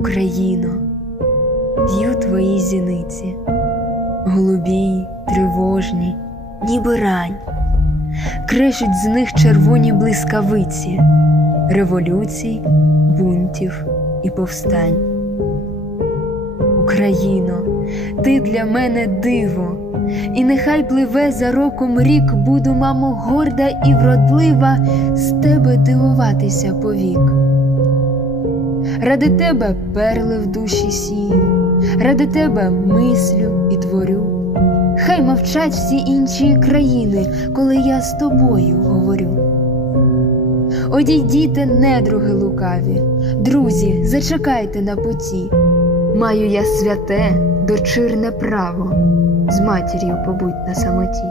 Україно, п'ю твої зіниці, голубі, тривожні, ніби рань, кришуть з них червоні блискавиці, революцій, бунтів і повстань. Україно, ти для мене диво, і нехай пливе за роком рік, буду, мамо, горда і вродлива, з тебе дивуватися повік. Ради тебе перли в душі сію, ради тебе мислю і творю. Хай мовчать всі інші країни, коли я з тобою говорю. Одійдіте, недруги лукаві, друзі, зачекайте на путі. Маю я святе, дочирне право, з матір'ю побудь на самоті.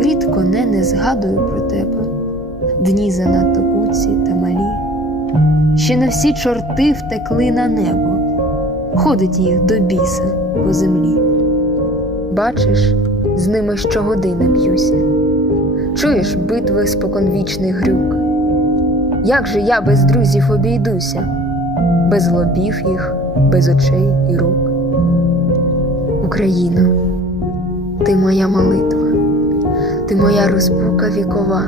Рідко не не згадую про тебе, дні занадто куці Ще не всі чорти втекли на небо, ходить їх до біса по землі. Бачиш, з ними щогодини б'юся, чуєш битви споконвічний грюк. Як же я без друзів обійдуся, без лобів їх, без очей і рук? Україно, ти моя молитва, ти моя розпука вікова,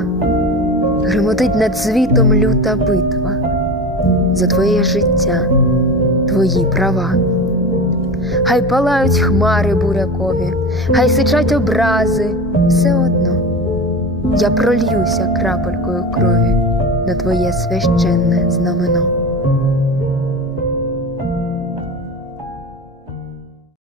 гримотить над світом люта битва за твоє життя, твої права. Хай палають хмари бурякові, хай сичать образи, все одно я прольюся крапелькою крові на твоє священне знамено.